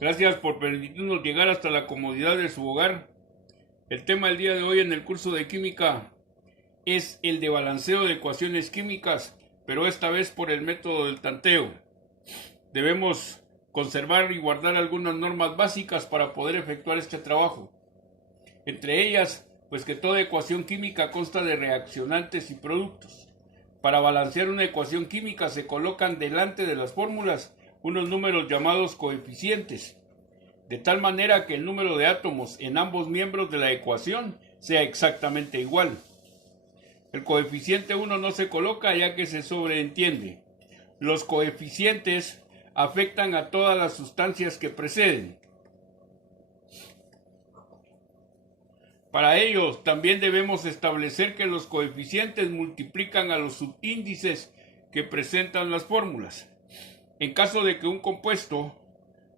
Gracias por permitirnos llegar hasta la comodidad de su hogar. El tema del día de hoy en el curso de química es el de balanceo de ecuaciones químicas, pero esta vez por el método del tanteo. Debemos conservar y guardar algunas normas básicas para poder efectuar este trabajo. Entre ellas, pues que toda ecuación química consta de reaccionantes y productos. Para balancear una ecuación química se colocan delante de las fórmulas unos números llamados coeficientes, de tal manera que el número de átomos en ambos miembros de la ecuación sea exactamente igual. El coeficiente 1 no se coloca ya que se sobreentiende. Los coeficientes afectan a todas las sustancias que preceden. Para ello, también debemos establecer que los coeficientes multiplican a los subíndices que presentan las fórmulas. En caso de que un compuesto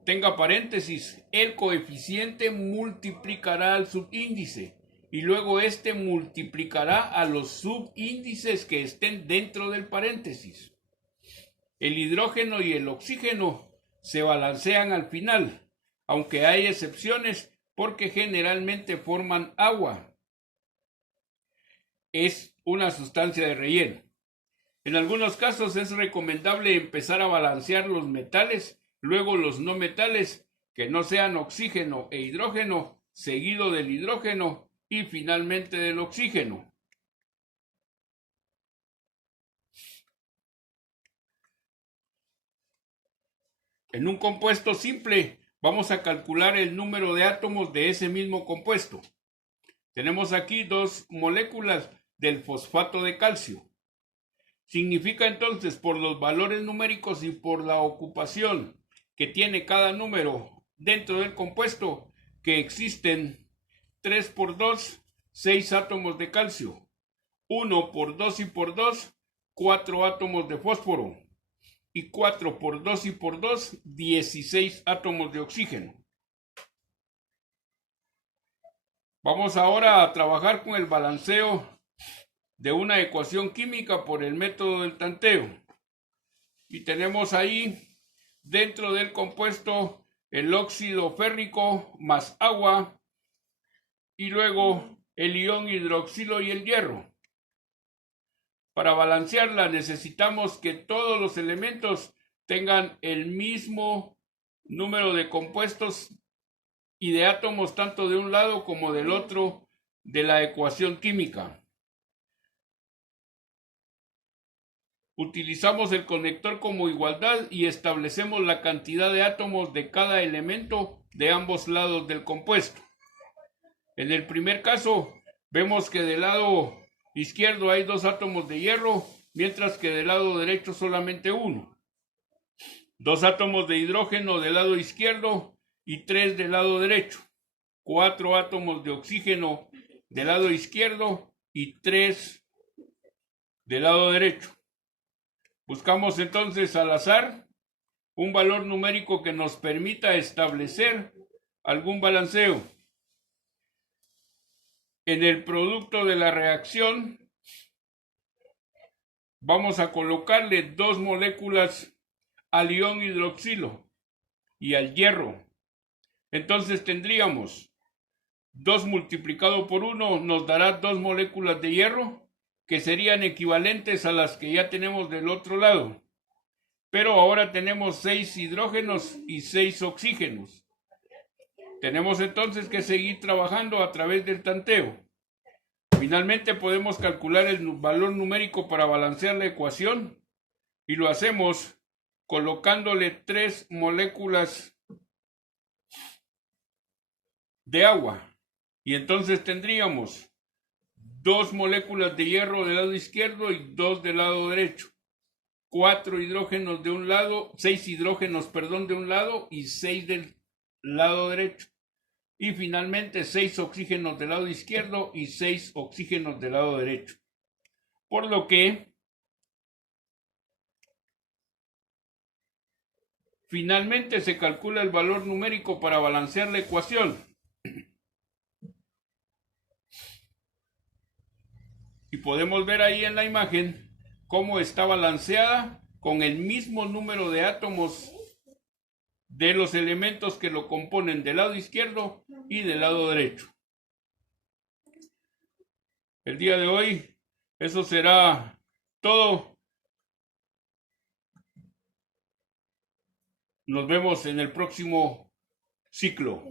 tenga paréntesis, el coeficiente multiplicará al subíndice y luego este multiplicará a los subíndices que estén dentro del paréntesis. El hidrógeno y el oxígeno se balancean al final, aunque hay excepciones porque generalmente forman agua. Es una sustancia de relleno. En algunos casos es recomendable empezar a balancear los metales, luego los no metales, que no sean oxígeno e hidrógeno, seguido del hidrógeno y finalmente del oxígeno. En un compuesto simple, vamos a calcular el número de átomos de ese mismo compuesto. Tenemos aquí dos moléculas del fosfato de calcio. Significa entonces por los valores numéricos y por la ocupación que tiene cada número dentro del compuesto que existen 3 por 2, 6 átomos de calcio, 1 por 2 y por 2, 4 átomos de fósforo y 4 por 2 y por 2, 16 átomos de oxígeno. Vamos ahora a trabajar con el balanceo de una ecuación química por el método del tanteo. Y tenemos ahí dentro del compuesto el óxido férrico más agua y luego el ion hidroxilo y el hierro. Para balancearla necesitamos que todos los elementos tengan el mismo número de compuestos y de átomos tanto de un lado como del otro de la ecuación química. Utilizamos el conector como igualdad y establecemos la cantidad de átomos de cada elemento de ambos lados del compuesto. En el primer caso, vemos que del lado izquierdo hay 2 átomos de hierro, mientras que del lado derecho solamente uno. 2 átomos de hidrógeno del lado izquierdo y 3 del lado derecho. 4 átomos de oxígeno del lado izquierdo y 3 del lado derecho. Buscamos entonces al azar un valor numérico que nos permita establecer algún balanceo. En el producto de la reacción vamos a colocarle 2 moléculas al ion hidroxilo y al hierro. Entonces tendríamos 2 multiplicado por 1 nos dará 2 moléculas de hierro que serían equivalentes a las que ya tenemos del otro lado. Pero ahora tenemos 6 hidrógenos y 6 oxígenos. Tenemos entonces que seguir trabajando a través del tanteo. Finalmente podemos calcular el valor numérico para balancear la ecuación y lo hacemos colocándole 3 moléculas de agua. Y entonces tendríamos 2 moléculas de hierro del lado izquierdo y 2 del lado derecho. 4 hidrógenos de un lado, 6 hidrógenos, de un lado y 6 del lado derecho. Y finalmente 6 oxígenos del lado izquierdo y 6 oxígenos del lado derecho. Por lo que finalmente se calcula el valor numérico para balancear la ecuación. Y podemos ver ahí en la imagen cómo está balanceada con el mismo número de átomos de los elementos que lo componen del lado izquierdo y del lado derecho. El día de hoy, eso será todo. Nos vemos en el próximo ciclo.